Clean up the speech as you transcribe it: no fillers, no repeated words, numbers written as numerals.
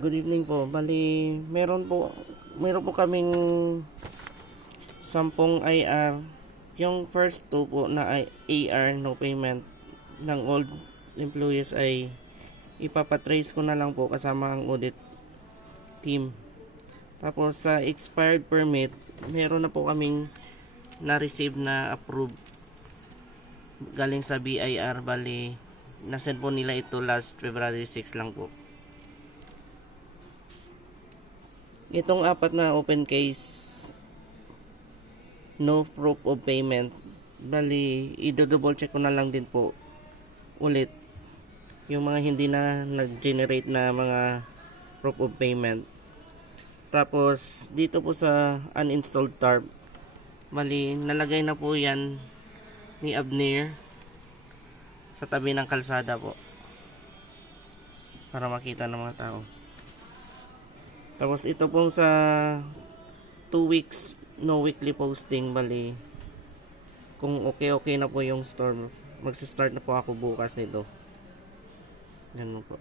Good evening po. Bali, meron po kaming 10 IR. Yung first 2 po na AR, no payment ng old employees ay ipapatrace ko na lang po kasama ang audit team. Tapos sa expired permit, meron na po kaming na-receive na approved galing sa BIR. Bali, nasend po nila ito last February 6 lang po. Itong 4 na open case, no proof of payment. Bali, i-double check ko na lang din po ulit yung mga hindi na nag-generate na mga proof of payment. Tapos, dito po sa uninstalled tarp, bali, nalagay na po yan ni Abner sa tabi ng kalsada po para makita ng mga tao. Tapos ito pong sa 2 weeks no weekly posting, bali kung okay na po yung store, magsa-start na po ako bukas nito. Ganun po.